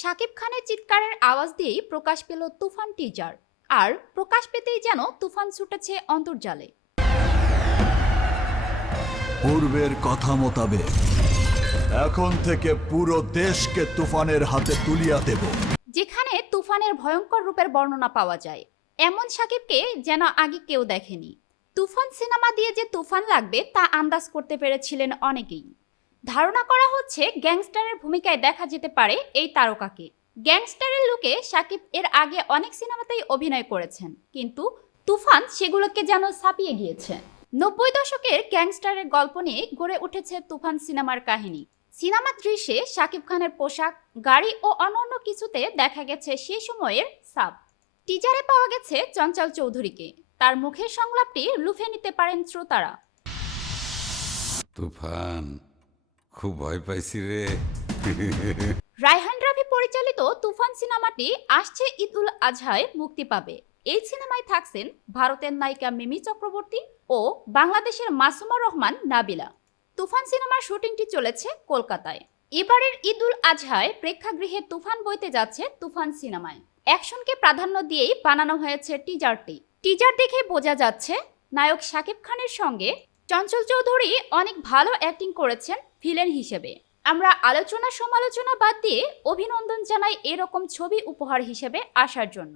শাকিব খানের চিৎকারের আওয়াজ দিয়েই প্রকাশ পেল তুফান টিজার। আর প্রকাশ পেতেই যেন তুফান ছুটেছে অন্তর্জালে। পূর্বের কথা মোতাবেক এখন থেকে পুরো দেশকে তুফানের হাতে তুলিয়া দেব। যেখানে তুফানের ভয়ঙ্কর রূপের বর্ণনা পাওয়া যায়, এমন শাকিবকে যেন আগে কেউ দেখেনি। তুফান সিনেমা দিয়ে যে তুফান লাগবে তা আন্দাজ করতে পেরেছিলেন অনেকেই। ধারণা করা হচ্ছে গ্যাংস্টারের ভূমিকায় দেখা যেতে পারে এই তারকাকে। গ্যাংস্টারের লুকে শাকিব এর আগে অনেক সিনেমাতেই অভিনয় করেছেন, কিন্তু তুফান সেগুলোকে যেন ছাপিয়ে গিয়েছে। 90 দশকের গ্যাংস্টারের গল্প নিয়ে গড়ে উঠেছে তুফান সিনেমার কাহিনী। সিনেমার দৃশ্যে শাকিব খানের পোশাক, গাড়ি ও অন্যান্য কিছুতে দেখা গেছে সেই সময়ের ছাপ। টিজারে পাওয়া গেছে চঞ্চল চৌধুরীকে। তার মুখের সংলাপটি লুফে নিতে পারেন শ্রোতারা। তুফান, খুব ভয় পাইছি রে। রায়হান রাফি পরিচালিত তুফান সিনেমাটি আসছে ঈদ উল আজহায় মুক্তি পাবে। এই সিনেমায় থাকছেন ভারতের নায়িকা মিমি চক্রবর্তী ও বাংলাদেশের মাসুমা রহমান নাবিলা। তুফান সিনেমার শুটিংটি চলেছে কলকাতায়। এবারের ঈদ উল আজহায় প্রেক্ষাগৃহে তুফান বইতে যাচ্ছে তুফান সিনেমায়। অ্যাকশনকে প্রাধান্য দিয়েই বানানো হয়েছে টিজারটি। টিজার দেখে বোঝা যাচ্ছে নায়ক শাকিব খানের সঙ্গে চঞ্চল চৌধুরী অনেক ভালো অ্যাক্টিং করেছেন ভিলেন হিসেবে। আমরা আলোচনা সমালোচনা বাদ দিয়ে অভিনন্দন জানাই এরকম ছবি উপহার হিসেবে আসার জন্য।